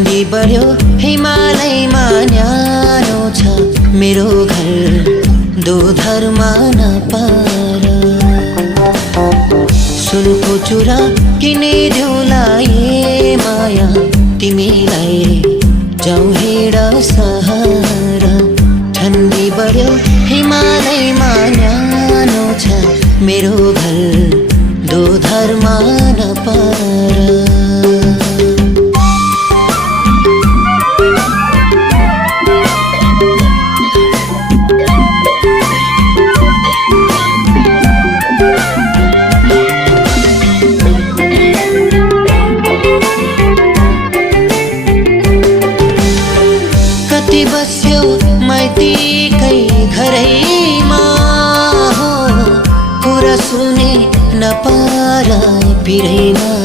ठन्डी बढ्यो हिमालयमा न्यानो छ मेरो घर दोधरमा नपार। सुनको चुरा किनिदेऊला ए माया तिमीलाई जाऊ हिँड सहर। ठन्डी बढ्यो हिमालयमा न्यानो छ मेरो घर दोधरमा नपार। कति बस्यो माइतीकै घरैमा हो कुरा सुने नपार पिरैमा।